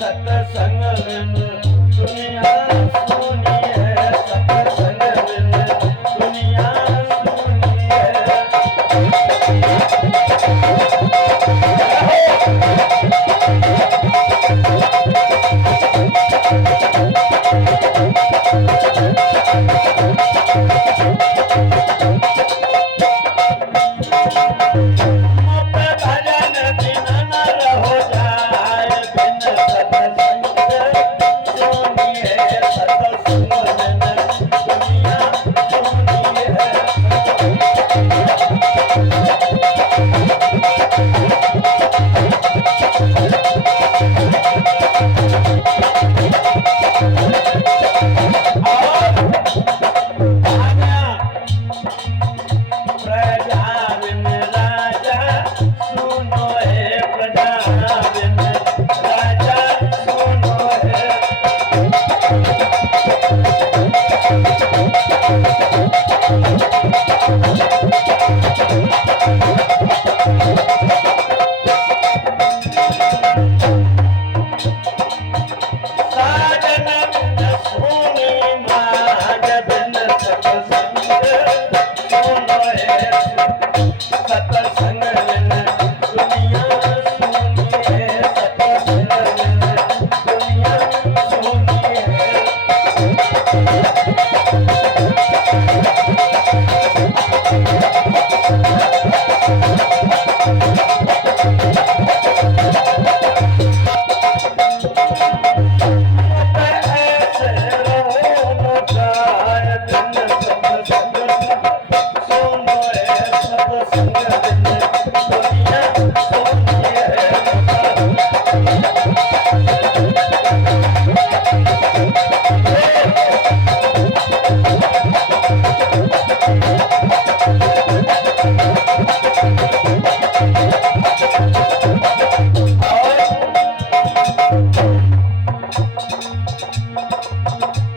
सत्संग बिन दुनिया सुनी है, सत्संग बिन दुनिया सुनी है।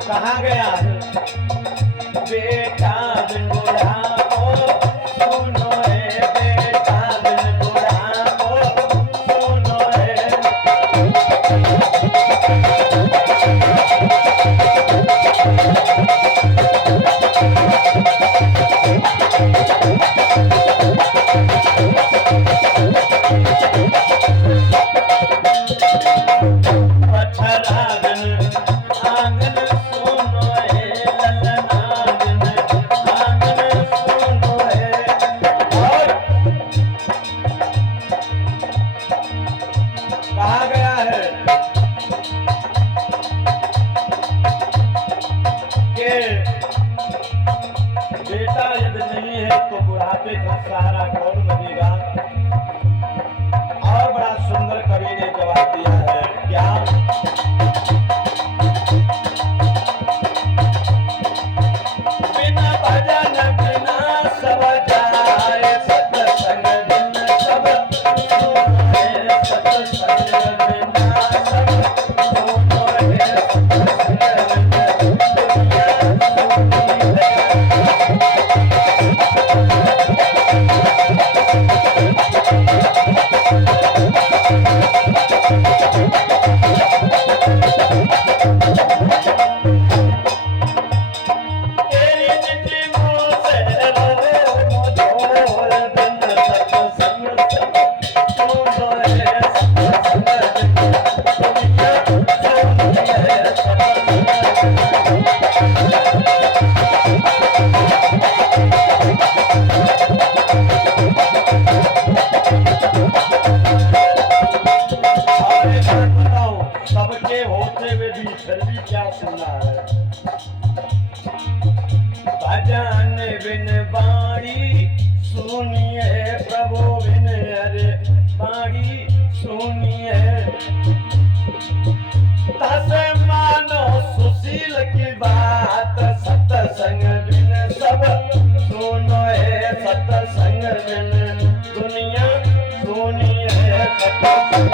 कहाँ गया बेटा बिन बुढ़ापो सुनो रे, बेटा बिन बुढ़ापो सुनो रे। बछड़ा बिन आंगन सुनो रे, ललना बिन आंगन सुनो रे। और कहाँ गया है कि बेटा यदि नहीं है तो बुढ़ापे का सहारा कौन बनेगा। और बड़ा सुंदर कवि ने जवाब दिया है, क्या बिना भजन बिना सब जाए, सत्संग बिन सब सुनो रे, सत्संग बिना सब सुनो रे, सत्संग बिन दुनिया सुनी है। सबके होते हुए भी फिर भी क्या सुनना है। भजन बिन बाणी सुनिए प्रभु बिन अरे बाणी सुनिए। तस मानो सुशील की बात, सत्संग बिन सब सुनो है, सत्संग बिन दुनिया सुनिए, सत्संग